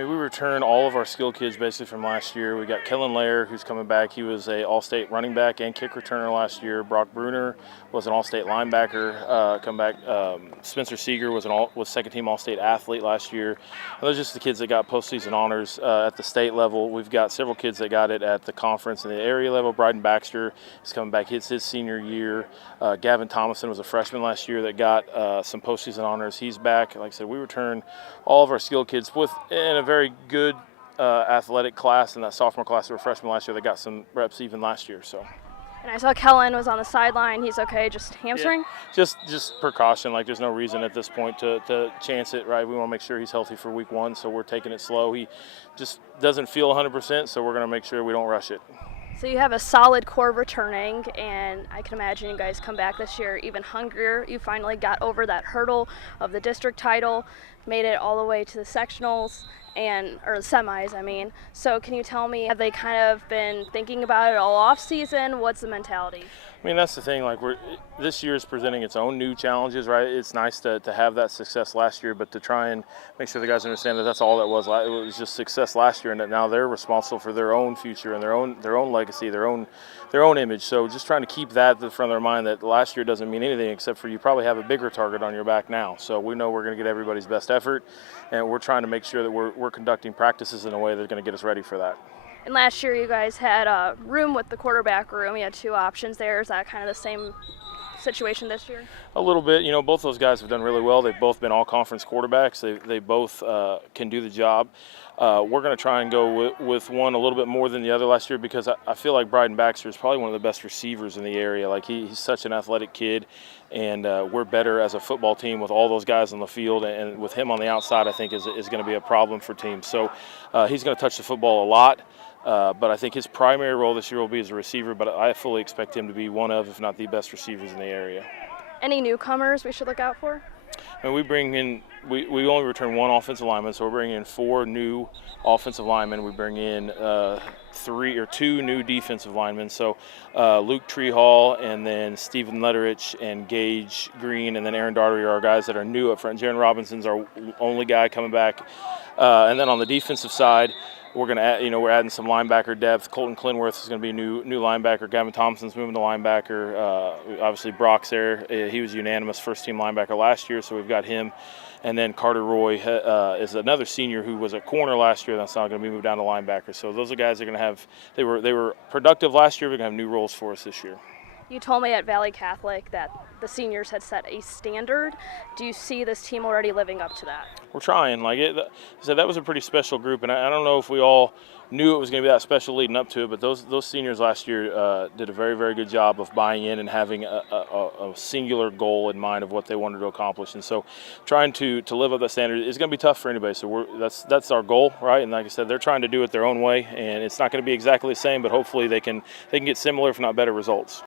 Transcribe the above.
I mean, we returned all of our skill kids basically from last year. We got Kellen Lair, who's coming back. He was a All-State running back and kick returner last year. Brock Bruner was an All-State linebacker. Come back. Spencer Seeger was second-team All-State athlete last year. And those are just the kids that got postseason honors at the state level. We've got several kids that got it at the conference and the area level. Bryden Baxter is coming back. It's his senior year. Gavin Thomason was a freshman last year that got some postseason honors. He's back. Like I said, we returned all of our skill kids in a very good athletic class, and that sophomore class that were freshmen last year that got some reps even last year. So. And I saw Kellen was on the sideline. He's okay, just hamstring? Yeah. Just precaution. Like, there's no reason at this point to chance it, right? We want to make sure he's healthy for week 1, so we're taking it slow. He just doesn't feel 100%, so we're going to make sure we don't rush it. So you have a solid core returning, and I can imagine you guys come back this year even hungrier. You finally got over that hurdle of the district title, made it all the way to the sectionals, or the semis, I mean. So can you tell me, have they kind of been thinking about it all off season? What's the mentality? I mean, that's the thing. Like, this year is presenting its own new challenges, right? It's nice to have that success last year, but to try and make sure the guys understand that that's all that was. It was just success last year, and that now they're responsible for their own future and their own legacy, their own image. So just trying to keep that at the front of their mind, that last year doesn't mean anything except for you probably have a bigger target on your back now. So we know we're going to get everybody's best effort, and we're trying to make sure that we're conducting practices in a way that's going to get us ready for that. And last year you guys had a room with the quarterback room. You had 2 options there. Is that kind of the same situation this year? A little bit. You know, both those guys have done really well. They've both been all-conference quarterbacks. They both can do the job. We're going to try and go with one a little bit more than the other last year, because I feel like Bryden Baxter is probably one of the best receivers in the area. Like, he's such an athletic kid, and we're better as a football team with all those guys on the field, and with him on the outside, I think is going to be a problem for teams. So he's going to touch the football a lot. But I think his primary role this year will be as a receiver, but I fully expect him to be one of, if not the best receivers in the area. Any newcomers we should look out for? And we only return 1 offensive lineman, so we're bringing in 4 new offensive linemen. We bring in 2 new defensive linemen. So Luke Treehall, and then Stephen Letterich and Gage Green, and then Aaron Daugherty are our guys that are new up front. Jaron Robinson's our only guy coming back. And then on the defensive side, we're going to add, we're adding some linebacker depth. Colton Clinworth is going to be a new linebacker. Gavin Thompson's moving to linebacker. Obviously, Brock's there. He was unanimous first-team linebacker last year, so we've got him. And then Carter Roy is another senior who was a corner last year. That's now going to be moved down to linebacker. So those are guys that are going to have. They were productive last year. We're going to have new roles for us this year. You told me at Valley Catholic that the seniors had set a standard. Do you see this team already living up to that? We're trying. So that was a pretty special group, and I don't know if we all knew it was going to be that special leading up to it, but those seniors last year did a very, very good job of buying in and having a singular goal in mind of what they wanted to accomplish. And so trying to live up that standard is going to be tough for anybody. So that's our goal, right? And like I said, they're trying to do it their own way, and it's not going to be exactly the same, but hopefully they can get similar, if not better, results.